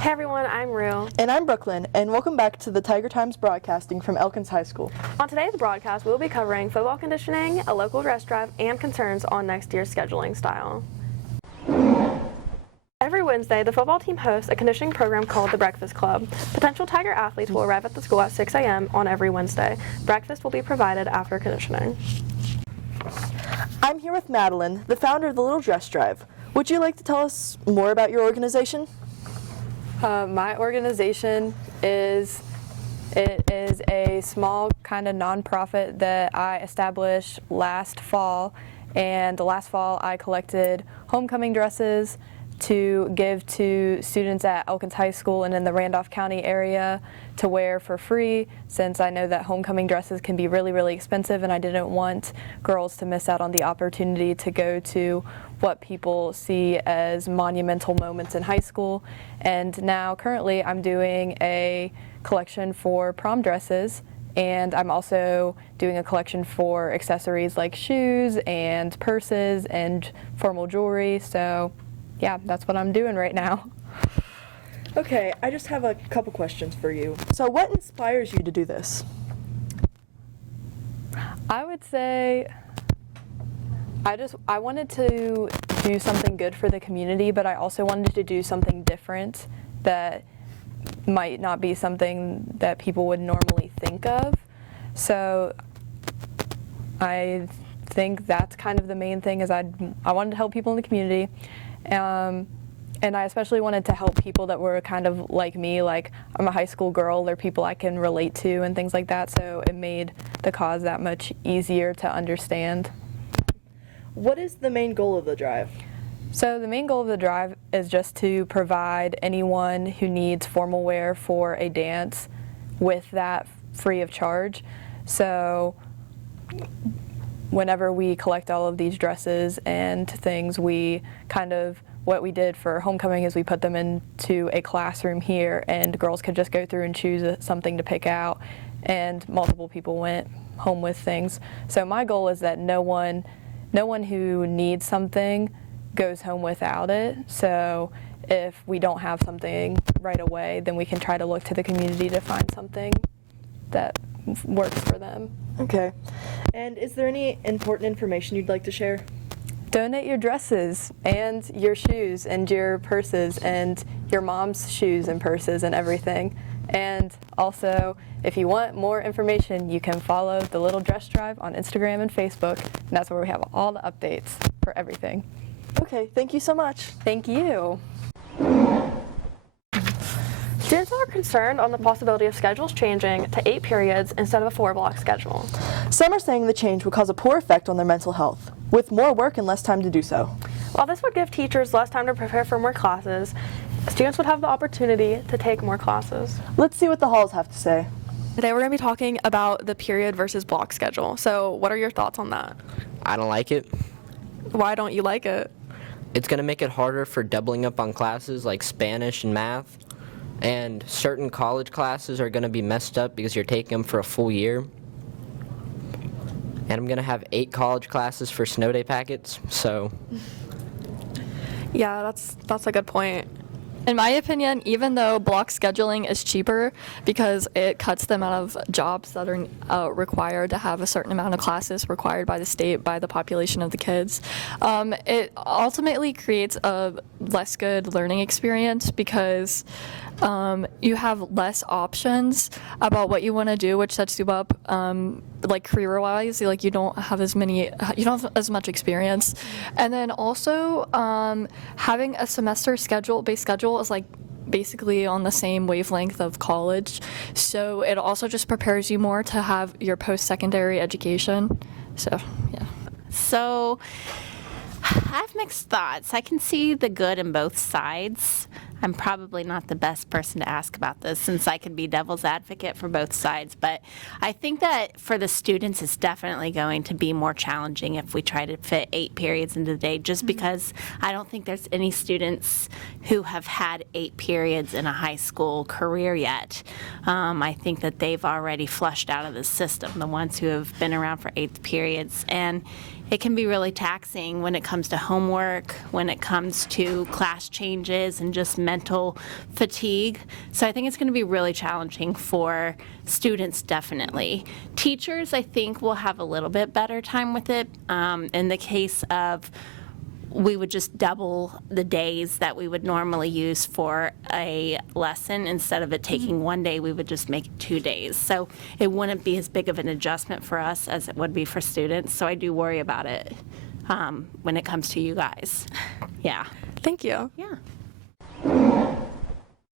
Hey everyone, I'm Rue. And I'm Brooklyn, and welcome back to the Tiger Times broadcasting from Elkins High School. On today's broadcast, we'll be covering football conditioning, a local dress drive, and concerns on next year's scheduling style. Every Wednesday, the football team hosts a conditioning program called the Breakfast Club. Potential Tiger athletes will arrive at the school at 6 a.m. on every Wednesday. Breakfast will be provided after conditioning. I'm here with Madeline, the founder of the Little Dress Drive. Would you like to tell us more about your organization? My organization is a small kind of nonprofit that I established last fall, and last fall I collected homecoming dresses to give to students at Elkins High School and in the Randolph County area to wear for free, since I know that homecoming dresses can be really, really expensive, and I didn't want girls to miss out on the opportunity to go to what people see as monumental moments in high school. And now currently I'm doing a collection for prom dresses, and I'm also doing a collection for accessories like shoes and purses and formal jewelry. So yeah, that's what I'm doing right now. Okay, I just have a couple questions for you. So what inspires you to do this? I would say I wanted to do something good for the community, but I also wanted to do something different that might not be something that people would normally think of. So I think that's kind of the main thing, is I wanted to help people in the community. And I especially wanted to help people that were kind of like me, like I'm a high school girl, they're people I can relate to and things like that, so it made the cause that much easier to understand. What is the main goal of the drive? So the main goal of the drive is just to provide anyone who needs formal wear for a dance with that free of charge. So whenever we collect all of these dresses and things, what we did for homecoming is we put them into a classroom here, and girls could just go through and choose something to pick out, and multiple people went home with things. So my goal is that no one who needs something goes home without it. So if we don't have something right away, then we can try to look to the community to find something that works for them. Okay. And is there any important information you'd like to share? Donate your dresses and your shoes and your purses and your mom's shoes and purses and everything. And also, if you want more information, you can follow the Little Dress Drive on Instagram and Facebook, and that's where we have all the updates for everything. Okay, thank you so much. Thank you. Students are concerned on the possibility of schedules changing to 8 periods instead of a 4-block schedule. Some are saying the change would cause a poor effect on their mental health, with more work and less time to do so. While this would give teachers less time to prepare for more classes, students would have the opportunity to take more classes. Let's see what the halls have to say. Today we're going to be talking about the period versus block schedule. So what are your thoughts on that? I don't like it. Why don't you like it? It's going to make it harder for doubling up on classes like Spanish and math. And certain college classes are going to be messed up because you're taking them for a full year. And I'm going to have 8 college classes for snow day packets, so. Yeah, that's a good point. In my opinion, even though block scheduling is cheaper because it cuts the amount of jobs that are required to have a certain amount of classes required by the state, by the population of the kids, it ultimately creates a less good learning experience because you have less options about what you want to do, which sets you up like career-wise. Like you don't have as much experience, and then also having a semester-based schedule is like basically on the same wavelength of college, so it also just prepares you more to have your post-secondary education. So yeah. So I have mixed thoughts. I can see the good in both sides. I'm probably not the best person to ask about this since I could be devil's advocate for both sides, but I think that for the students it's definitely going to be more challenging if we try to fit 8 periods into the day, just because I don't think there's any students who have had 8 periods in a high school career yet. I think that they've already flushed out of the system, the ones who have been around for 8 periods, and it can be really taxing when it comes to homework, when it comes to class changes and just mental fatigue. So I think it's going to be really challenging for students, definitely. Teachers, I think, will have a little bit better time with it. In the case of, we would just double the days that we would normally use for a lesson. Instead of it taking 1 day, we would just make it 2 days. So it wouldn't be as big of an adjustment for us as it would be for students. So I do worry about it when it comes to you guys. Yeah. Thank you. Yeah.